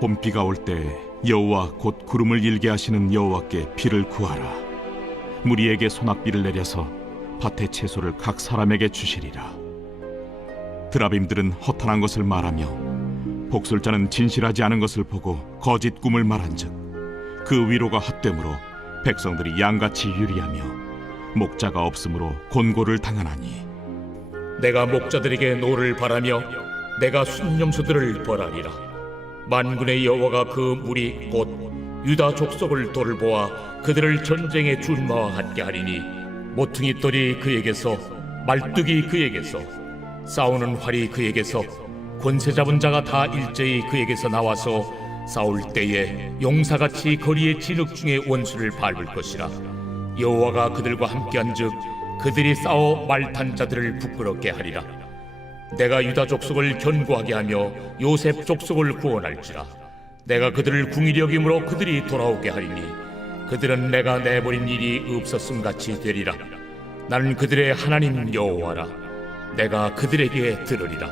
봄비가 올 때 여호와 곧 구름을 일게 하시는 여호와께 비를 구하라. 무리에게 소낙비를 내려서 밭의 채소를 각 사람에게 주시리라. 드라빔들은 허탄한 것을 말하며 복술자는 진실하지 않은 것을 보고 거짓 꿈을 말한즉 그 위로가 헛되므로 백성들이 양같이 유리하며 목자가 없으므로 곤고를 당하나니 내가 목자들에게 노를 바라며 내가 순념수들을 벌하리라. 만군의 여호와가 그 무리 곧 유다 족속을 돌보아 그들을 전쟁의 준마와 같게 하리니 모퉁이 돌이 그에게서 말뚝이 그에게서 싸우는 활이 그에게서 권세 잡은 자가 다 일제히 그에게서 나와서 싸울 때에 용사같이 거리의 진흙 중에 원수를 밟을 것이라. 여호와가 그들과 함께한즉 그들이 싸워 말탄 자들을 부끄럽게 하리라. 내가 유다 족속을 견고하게 하며 요셉 족속을 구원할지라. 내가 그들을 궁일이 여김으로 그들이 돌아오게 하리니 그들은 내가 내버린 일이 없었음 같이 되리라. 나는 그들의 하나님 여호와라. 내가 그들에게 들으리라.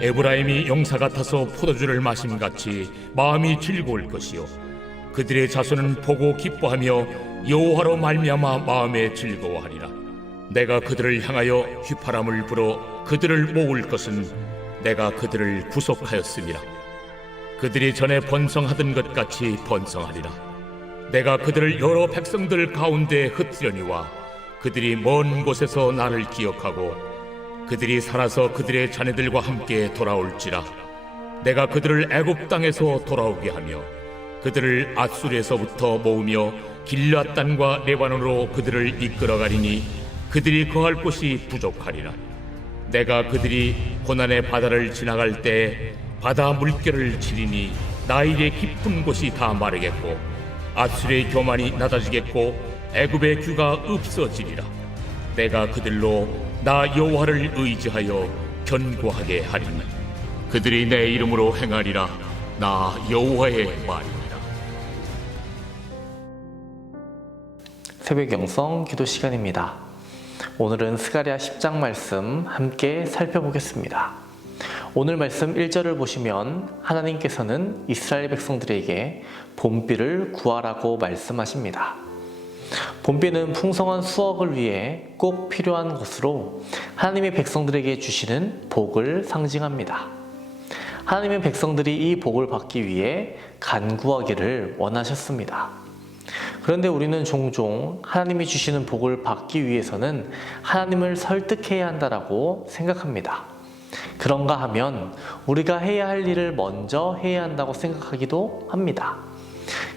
에브라임이 용사 같아서 포도주를 마심같이 마음이 즐거울 것이요 그들의 자손은 보고 기뻐하며 여호와로 말미암아 마음에 즐거워하리라. 내가 그들을 향하여 휘파람을 불어 그들을 모을 것은 내가 그들을 구속하였음이라. 그들이 전에 번성하던 것 같이 번성하리라. 내가 그들을 여러 백성들 가운데 흩으려니와 그들이 먼 곳에서 나를 기억하고 그들이 살아서 그들의 자녀들과 함께 돌아올지라. 내가 그들을 애굽 땅에서 돌아오게 하며 그들을 앗술에서부터 모으며 길앗 땅과 레바논으로 그들을 이끌어가리니 그들이 거할 곳이 부족하리라. 내가 그들이 고난의 바다를 지나갈 때 바다 물결을 치리니 나일의 깊은 곳이 다 마르겠고 앗술의 교만이 낮아지겠고 애굽의 규가 없어지리라. 내가 그들로 나 여호와를 의지하여 견고하게 하리니 그들이 내 이름으로 행하리라. 나 여호와의 말이니라. 새벽 영성 기도 시간입니다. 오늘은 스가랴 10장 말씀 함께 살펴보겠습니다. 오늘 말씀 1절을 보시면 하나님께서는 이스라엘 백성들에게 봄비를 구하라고 말씀하십니다. 봄비는 풍성한 수확을 위해 꼭 필요한 것으로 하나님의 백성들에게 주시는 복을 상징합니다. 하나님의 백성들이 이 복을 받기 위해 간구하기를 원하셨습니다. 그런데 우리는 종종 하나님이 주시는 복을 받기 위해서는 하나님을 설득해야 한다고 생각합니다. 그런가 하면 우리가 해야 할 일을 먼저 해야 한다고 생각하기도 합니다.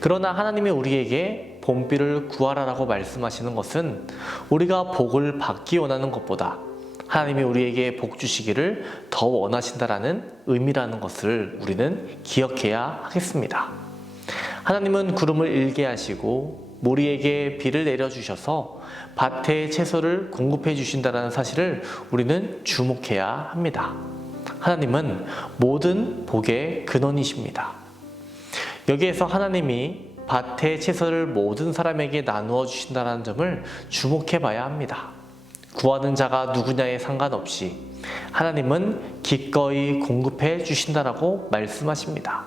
그러나 하나님이 우리에게 봄비를 구하라라고 말씀하시는 것은 우리가 복을 받기 원하는 것보다 하나님이 우리에게 복 주시기를 더 원하신다라는 의미라는 것을 우리는 기억해야 하겠습니다. 하나님은 구름을 일게 하시고 무리에게 비를 내려주셔서 밭에 채소를 공급해 주신다는 사실을 우리는 주목해야 합니다. 하나님은 모든 복의 근원이십니다. 여기에서 하나님이 밭의 채소를 모든 사람에게 나누어 주신다는 점을 주목해 봐야 합니다. 구하는 자가 누구냐에 상관없이 하나님은 기꺼이 공급해 주신다라고 말씀하십니다.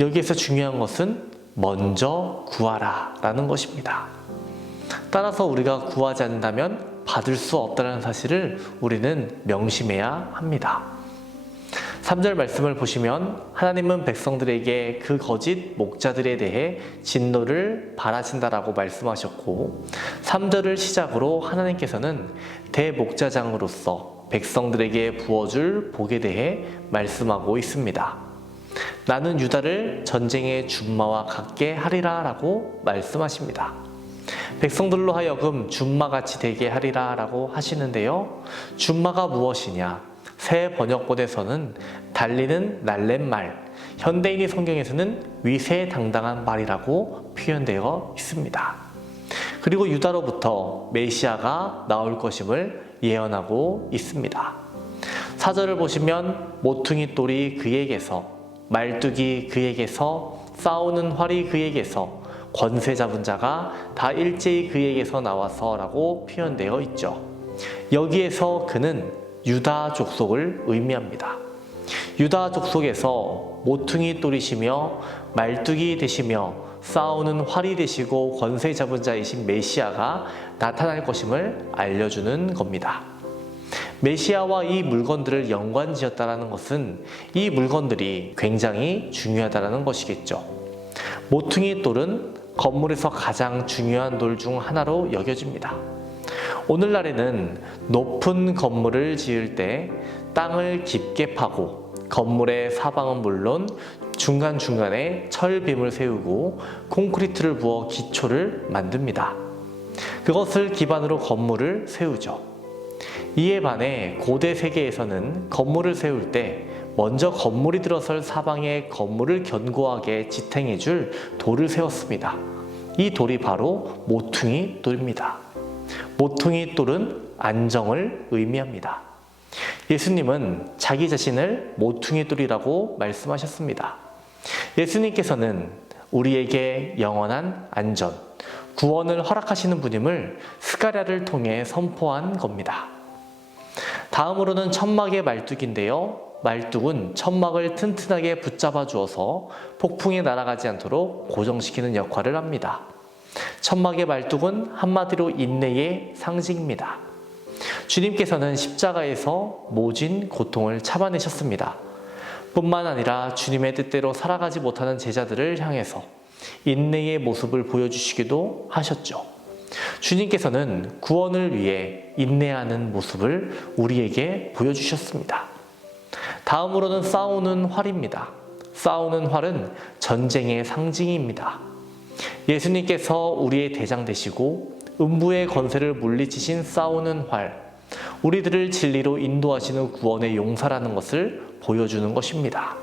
여기에서 중요한 것은 먼저 구하라 라는 것입니다. 따라서 우리가 구하지 않는다면 받을 수 없다는 사실을 우리는 명심해야 합니다. 3절 말씀을 보시면 하나님은 백성들에게 그 거짓 목자들에 대해 진노를 바라신다라고 말씀하셨고 3절을 시작으로 하나님께서는 대목자장으로서 백성들에게 부어줄 복에 대해 말씀하고 있습니다. 나는 유다를 전쟁의 준마와 같게 하리라 라고 말씀하십니다. 백성들로 하여금 준마같이 되게 하리라 라고 하시는데요. 준마가 무엇이냐? 새 번역본에서는 달리는 날랫말, 현대인의 성경에서는 위세당당한 말이라고 표현되어 있습니다. 그리고 유다로부터 메시아가 나올 것임을 예언하고 있습니다. 4절을 보시면 모퉁이 돌이 그에게서, 말뚝이 그에게서, 싸우는 활이 그에게서, 권세 잡은 자가 다 일제히 그에게서 나와서 라고 표현되어 있죠. 여기에서 그는 유다 족속을 의미합니다. 유다 족속에서 모퉁이 똘이시며 말뚝이 되시며 싸우는 활이 되시고 권세 잡은 자이신 메시아가 나타날 것임을 알려주는 겁니다. 메시아와 이 물건들을 연관지었다는 것은 이 물건들이 굉장히 중요하다는 것이겠죠. 모퉁이 똘은 건물에서 가장 중요한 돌 중 하나로 여겨집니다. 오늘날에는 높은 건물을 지을 때 땅을 깊게 파고 건물의 사방은 물론 중간중간에 철빔을 세우고 콘크리트를 부어 기초를 만듭니다. 그것을 기반으로 건물을 세우죠. 이에 반해 고대 세계에서는 건물을 세울 때 먼저 건물이 들어설 사방에 건물을 견고하게 지탱해 줄 돌을 세웠습니다. 이 돌이 바로 모퉁이 돌입니다. 모퉁이 돌은 안정을 의미합니다. 예수님은 자기 자신을 모퉁이 돌이라고 말씀하셨습니다. 예수님께서는 우리에게 영원한 안전, 구원을 허락하시는 분임을 스가랴를 통해 선포한 겁니다. 다음으로는 천막의 말뚝인데요. 말뚝은 천막을 튼튼하게 붙잡아 주어서 폭풍이 날아가지 않도록 고정시키는 역할을 합니다. 천막의 말뚝은 한마디로 인내의 상징입니다. 주님께서는 십자가에서 모진 고통을 참아내셨습니다. 뿐만 아니라 주님의 뜻대로 살아가지 못하는 제자들을 향해서 인내의 모습을 보여주시기도 하셨죠. 주님께서는 구원을 위해 인내하는 모습을 우리에게 보여주셨습니다. 다음으로는 싸우는 활입니다. 싸우는 활은 전쟁의 상징입니다. 예수님께서 우리의 대장 되시고 음부의 권세를 물리치신 싸우는 활, 우리들을 진리로 인도하시는 구원의 용사라는 것을 보여주는 것입니다.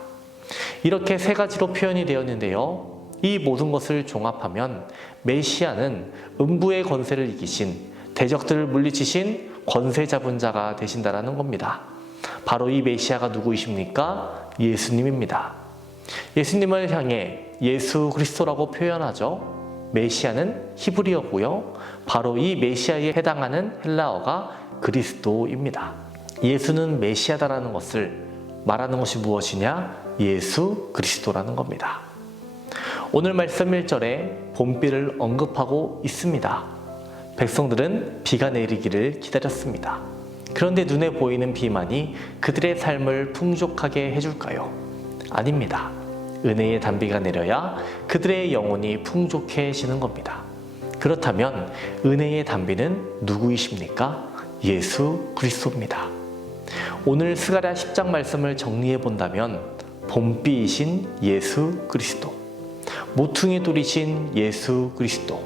이렇게 세 가지로 표현이 되었는데요. 이 모든 것을 종합하면 메시아는 음부의 권세를 이기신, 대적들을 물리치신 권세 잡은 자가 되신다라는 겁니다. 바로 이 메시아가 누구이십니까? 예수님입니다. 예수님을 향해 예수 그리스도라고 표현하죠. 메시아는 히브리어고요. 바로 이 메시아에 해당하는 헬라어가 그리스도입니다. 예수는 메시아다라는 것을 말하는 것이 무엇이냐? 예수 그리스도라는 겁니다. 오늘 말씀 1절에 봄비를 언급하고 있습니다. 백성들은 비가 내리기를 기다렸습니다. 그런데 눈에 보이는 비만이 그들의 삶을 풍족하게 해줄까요? 아닙니다. 은혜의 단비가 내려야 그들의 영혼이 풍족해지는 겁니다. 그렇다면 은혜의 단비는 누구이십니까? 예수 그리스도입니다. 오늘 스가랴 10장 말씀을 정리해 본다면 봄비이신 예수 그리스도, 모퉁이 돌이신 예수 그리스도,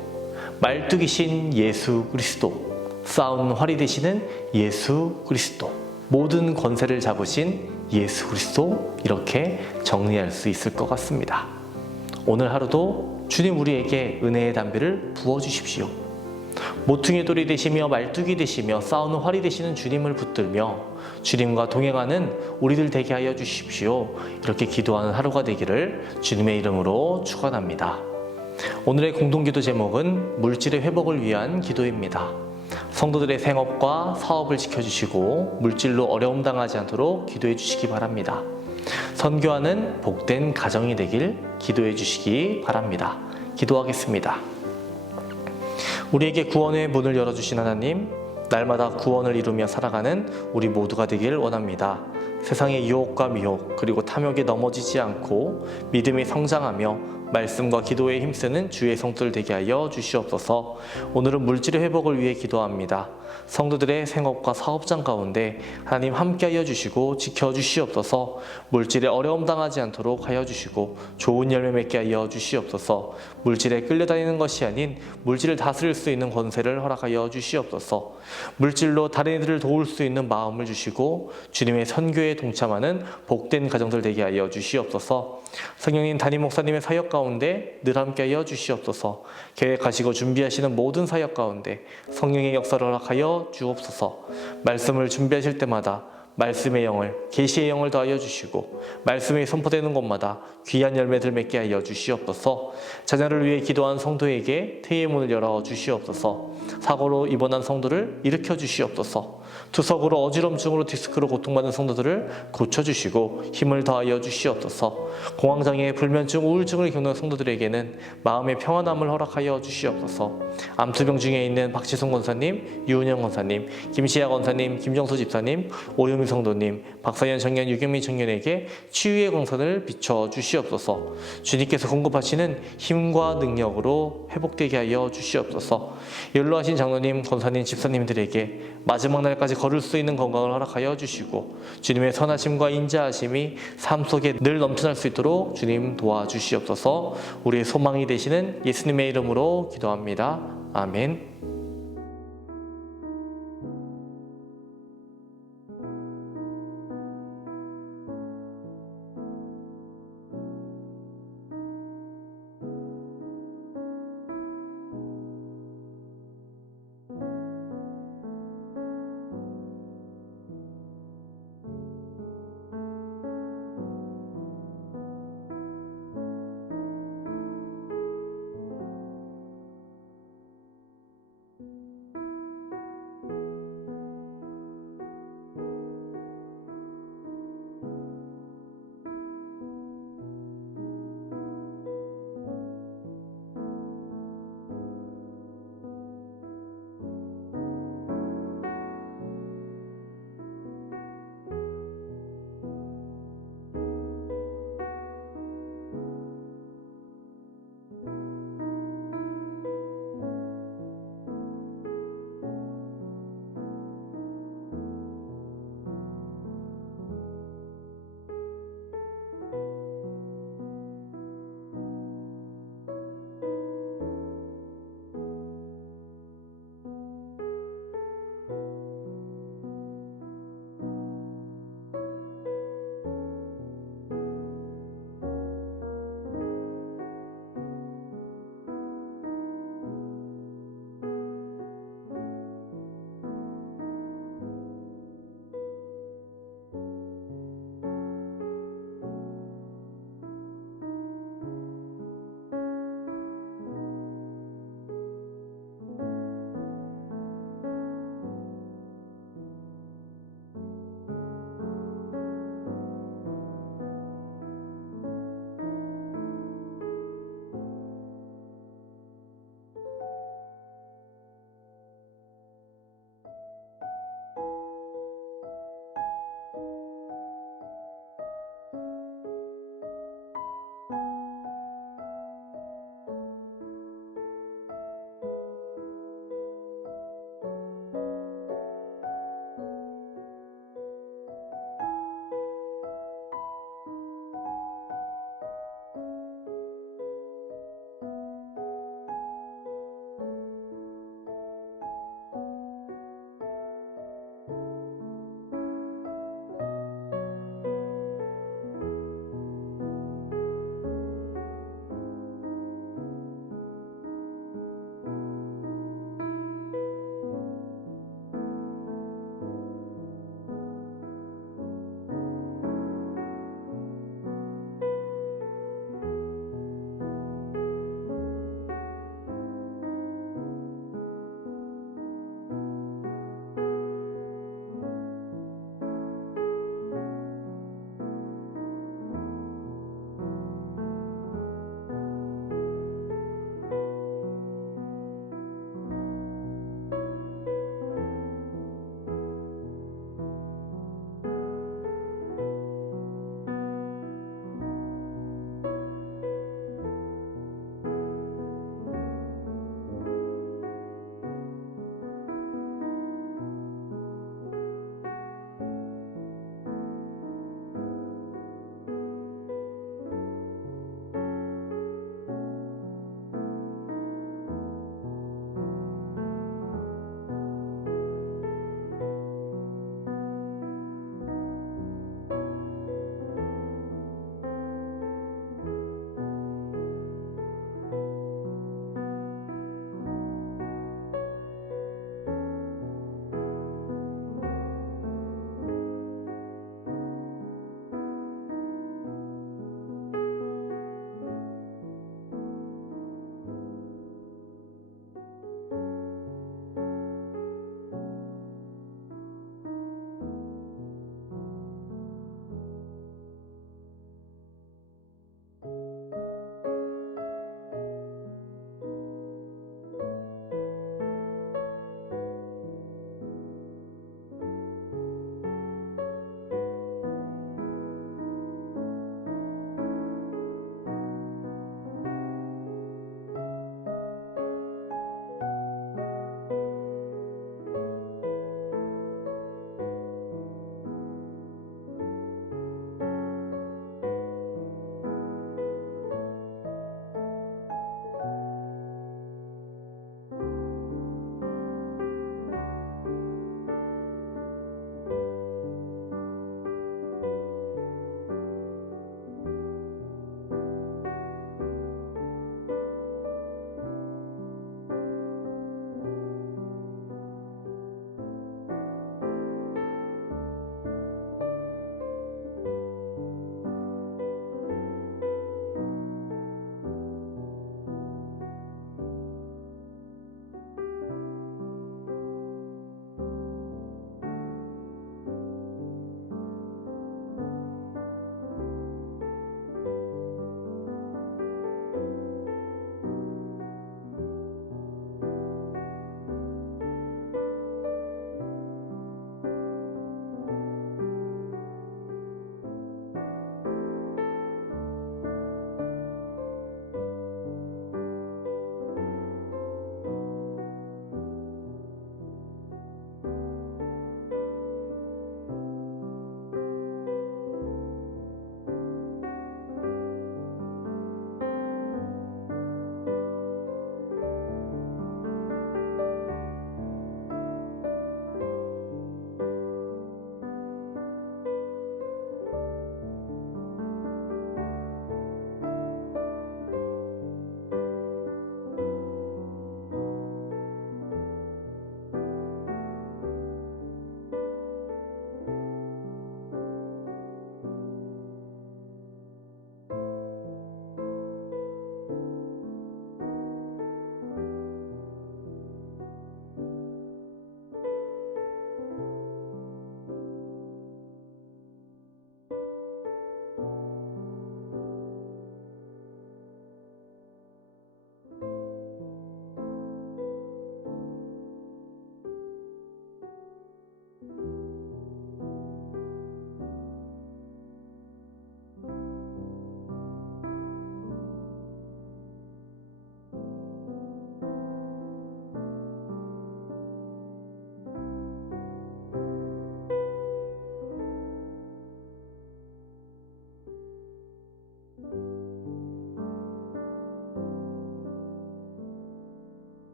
말뚝이신 예수 그리스도, 싸우는 활이 되시는 예수 그리스도, 모든 권세를 잡으신 예수 그리스도, 이렇게 정리할 수 있을 것 같습니다. 오늘 하루도 주님 우리에게 은혜의 담비를 부어주십시오. 모퉁이 돌이 되시며 말뚝이 되시며 싸우는 활이 되시는 주님을 붙들며 주님과 동행하는 우리들 되게 하여 주십시오. 이렇게 기도하는 하루가 되기를 주님의 이름으로 축원합니다. 오늘의 공동기도 제목은 물질의 회복을 위한 기도입니다. 성도들의 생업과 사업을 지켜주시고 물질로 어려움 당하지 않도록 기도해 주시기 바랍니다. 선교하는 복된 가정이 되길 기도해 주시기 바랍니다. 기도하겠습니다. 우리에게 구원의 문을 열어주신 하나님, 날마다 구원을 이루며 살아가는 우리 모두가 되길 원합니다. 세상의 유혹과 미혹 그리고 탐욕에 넘어지지 않고 믿음이 성장하며 말씀과 기도에 힘쓰는 주의 성도들 되게 하여 주시옵소서. 오늘은 물질의 회복을 위해 기도합니다. 성도들의 생업과 사업장 가운데 하나님 함께하여 주시고 지켜주시옵소서. 물질에 어려움 당하지 않도록 하여 주시고 좋은 열매 맺게 하여 주시옵소서. 물질에 끌려다니는 것이 아닌 물질을 다스릴 수 있는 권세를 허락하여 주시옵소서. 물질로 다른 이들을 도울 수 있는 마음을 주시고 주님의 선교에 동참하는 복된 가정들 되게 하여 주시옵소서. 성령님 담임 목사님의 사역 가운데 늘 함께하여 주시옵소서. 계획하시고 준비하시는 모든 사역 가운데 성령의 역사를 허락하여 주옵소서. 말씀을 준비하실 때마다 말씀의 영을, 계시의 영을 더하여 주시고 말씀이 선포되는 곳마다 귀한 열매들 맺게 하여 주시옵소서. 자녀를 위해 기도한 성도에게 태의 문을 열어 주시옵소서. 사고로 입원한 성도를 일으켜 주시옵소서. 투석으로 어지럼증으로 디스크로 고통받는 성도들을 고쳐주시고 힘을 더하여 주시옵소서. 공황장애, 불면증, 우울증을 겪는 성도들에게는 마음의 평안함을 허락하여 주시옵소서. 암투병 중에 있는 박지성 권사님, 유은영 권사님, 김시아 권사님, 김정수 집사님, 오유미 성도님, 박사연 청년, 유경민 청년에게 치유의 광선을 비춰 주시옵소서. 주님께서 공급하시는 힘과 능력으로 회복되게 하여 주시옵소서. 연로하신 장로님, 권사님, 집사님들에게 마지막 날까지 걸을 수 있는 건강을 허락하여 주시고 주님의 선하심과 인자하심이 삶 속에 늘 넘쳐날 수 있도록 주님 도와주시옵소서. 우리의 소망이 되시는 예수님의 이름으로 기도합니다. 아멘.